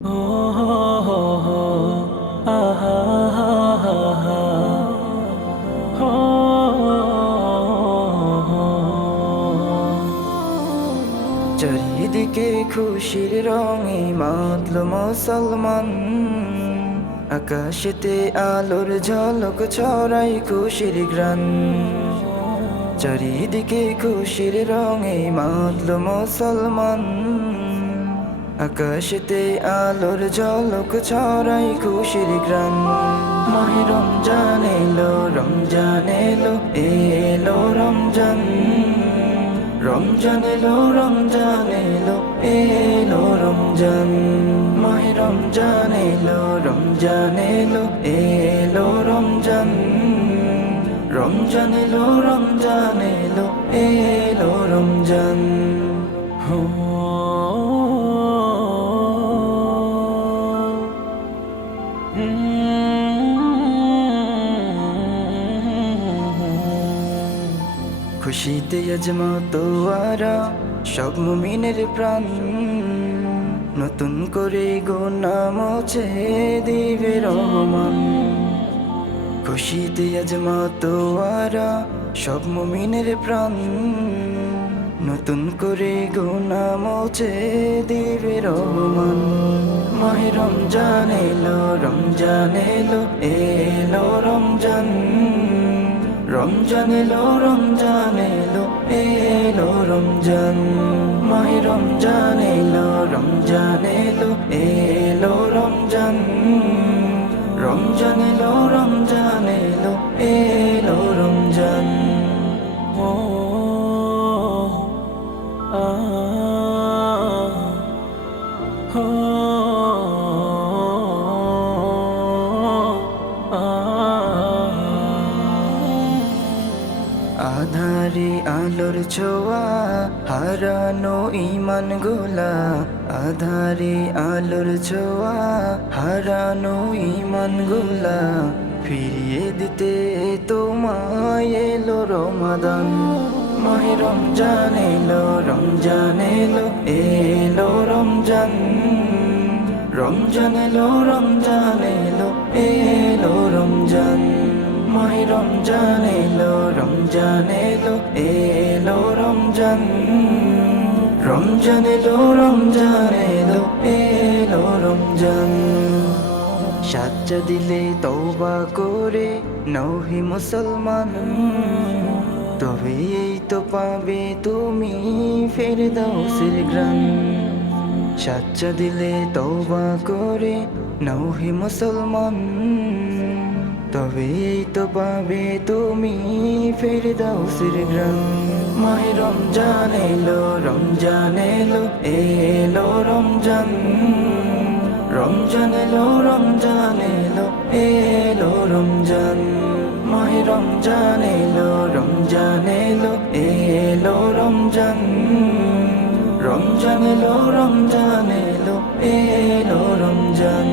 ও হো হো হো, আহা হা হা হা, হো হো। চারিদিকে খুশির রঙে মাতলো মুসলমান, আকাশেতে আলোর ঝলক ছড়াই খুশির গ্রান। চারিদিকে খুশির রঙে মাতলো মুসলমান, আকাশেতে আলোর ঝলক ছড়াই খুশির গ্রান। মাহে রমজান এলো, রমজান এলো, এলো রমজান। রমজান এলো, রমজান এলো, এলো রমজান। মাহে রমজান এলো, রমজান এলো, এলো রমজান। রমজান এলো, রমজান এলো, এলো রমজান। হো খুশিতে আজমতোয়ারা সব মুমিনের প্রাণ, নতুন করে গুনাহ মুছে দিবে রহমান। খুশিতে আজমতোয়ারা সব মুমিনের প্রাণ, নতুন করে গুনাহ মুছে দিবে রহমান। মাহে রমজান এলো, রমজান এলো, এলো রমজান। রমজান এলো, রমজান এলো, এলো রমজান। মাহে রমজান এলো, রমজান এলো, এলো রমজান। রমজান এলো, রমজান এলো, এলো রমজান। ও আ হো আধারে আলোর ছোঁয়া হারানো ইমান গোলা, আধারে আলোর ছোঁয়া হারানো ইমান গোলা, ফিরিয়ে দিতে তোমায় এলো রমাদান। মাহে রমজান এলো, রমজান এলো, এলো রমজান। রমজান এলো, রমজান এলো, এলো রমজান। মাহে রমজান এলো, রমজান এলো, এলো রমজান। রমজান এলো, রমজান এলো, এলো রমজান। সাজ্জা দিলে তওবা করে নহি মুসলমান, তবে এই তো পাবে তুমি ফেরদাউসের গ্রান। সাজ্জা দিলে তওবা করে নহি মুসলমান, তবে এই তো পাবে তুমি ফেরদাউসের গ্রান। মাহে রমজান এলো, রমজান এলো, এলো রমজান। রমজান এলো, রমজান এলো, এলো রমজান। মাহে রমজান এলো, রমজান এলো, এলো রমজান। রমজান এলো, রমজান এলো, এলো রমজান।